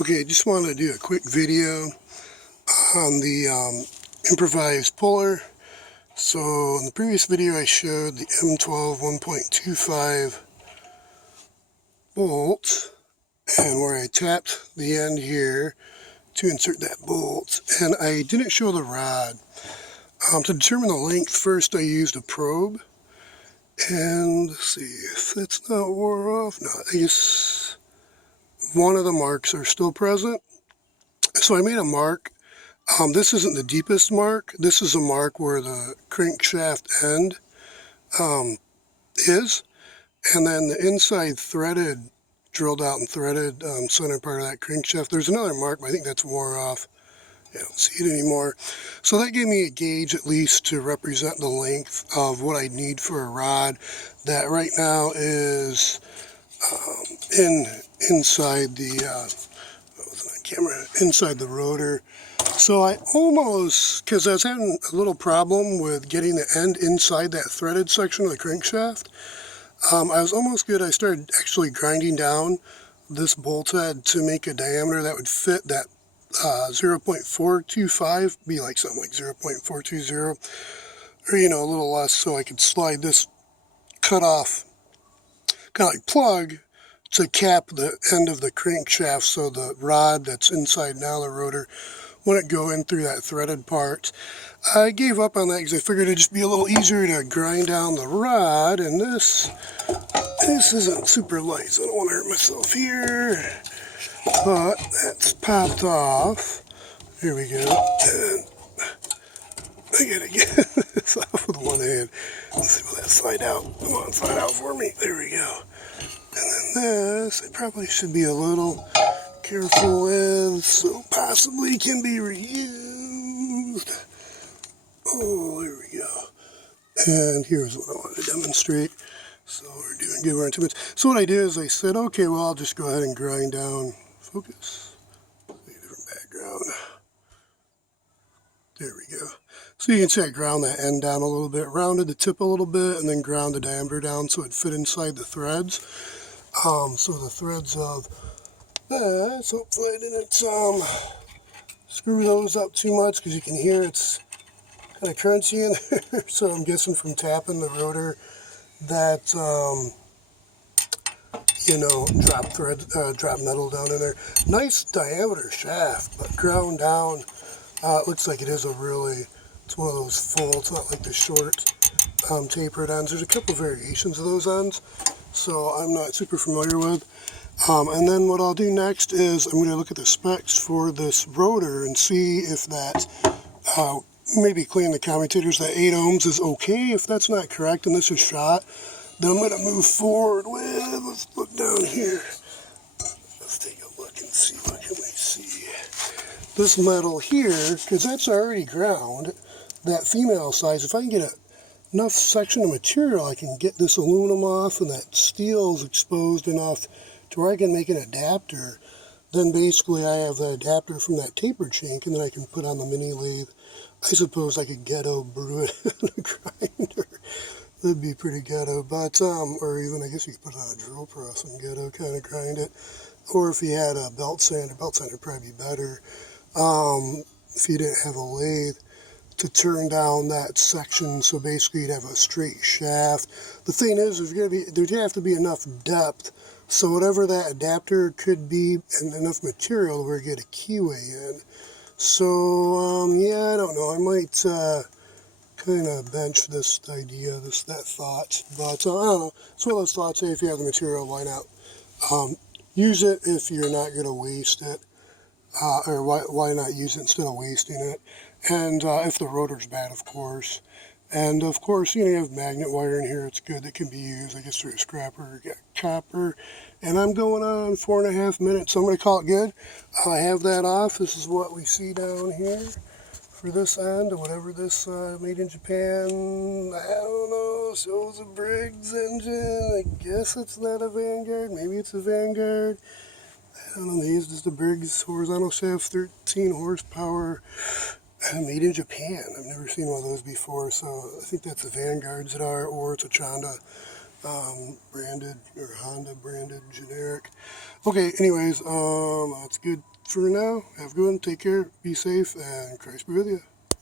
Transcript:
Okay, just wanted to do a quick video on the improvised puller. So in the previous video I showed the M12 1.25 bolt and where I tapped the end here to insert that bolt, and I didn't show the rod. To determine the length, first I used a probe, and let's see if that's not wore off. No, I guess one of the marks are still present. So I made a mark. This isn't the deepest mark. This is a mark where the crankshaft end is. And then the inside threaded, drilled out and threaded center part of that crankshaft. There's another mark, but I think that's wore off. I don't see it anymore. So that gave me a gauge at least to represent the length of what I need for a rod. That right now is inside the inside the rotor. So I almost, because I was having a little problem with getting the end inside that threaded section of the crankshaft, I was almost good. I started actually grinding down this bolt head to make a diameter that would fit that 0.425, be like something like 0.420, or a little less, so I could slide this cut off, kind of like plug, to cap the end of the crankshaft so the rod that's inside now, the rotor, wouldn't go in through that threaded part. I gave up on that because I figured it'd just be a little easier to grind down the rod, and this isn't super light, so I don't want to hurt myself here. But that's popped off. Here we go. And I gotta get this off with one hand. Let's see, will that slide out? Come on, slide out for me. There we go. And then this, I probably should be a little careful with, so possibly can be reused. Oh, there we go. And here's what I want to demonstrate. So we're doing good. We're on 2 minutes. So what I did is I said, okay, well, I'll just go ahead and grind down. Focus. A different background. There we go. So you can see I ground that end down a little bit, rounded the tip a little bit, and then ground the diameter down so it fit inside the threads. So the threads of that, so hopefully I didn't screw those up too much, because you can hear it's kind of crunchy in there. So I'm guessing from tapping the rotor that drop metal down in there. Nice diameter shaft, but ground down. It looks like it is it's one of those full, it's not like the short tapered ends. There's a couple variations of those ends, so I'm not super familiar with. And then what I'll do next is I'm going to look at the specs for this rotor and see if that, maybe clean the commutators, that 8 ohms is okay. If that's not correct and this is shot, then I'm going to move forward with, let's look down here. Let's take a look and see, what can we see? This metal here, because that's already ground, that female size, if I can get enough section of material, I can get this aluminum off and that steel is exposed enough to where I can make an adapter. Then basically I have the adapter from that tapered shank, and then I can put on the mini lathe. I suppose I could ghetto brew it in a grinder. That'd be pretty ghetto, but, or even I guess you could put it on a drill press and ghetto kind of grind it. Or if you had a belt sander would probably be better. If you didn't have a lathe to turn down that section, so basically you'd have a straight shaft. The thing is, there'd have to be enough depth, so whatever that adapter could be, and enough material where you get a keyway in. So, yeah, I don't know. I might kind of bench this idea, that thought. But, I don't know. It's one of those thoughts, hey, if you have the material, why not? Use it if you're not going to waste it. Or why not use it instead of wasting it? And if the rotor's bad, of course. And of course, you have magnet wire in here. It's good. That can be used, I guess, through a scrapper. Got copper. And I'm going on 4.5 minutes, so I'm going to call it good. I have that off. This is what we see down here for this end, or whatever this made in Japan. I don't know. Shows a Briggs engine. I guess it's not a Vanguard. Maybe it's a Vanguard. I don't know. Maybe it's just a Briggs horizontal shaft, 13 horsepower. Made in Japan. I've never seen one of those before, so I think that's the Vanguards that are, or it's a Honda branded, or Honda branded Generac. Okay, anyways, that's good. for now. Have a good one. Take care. Be safe. And Christ be with you.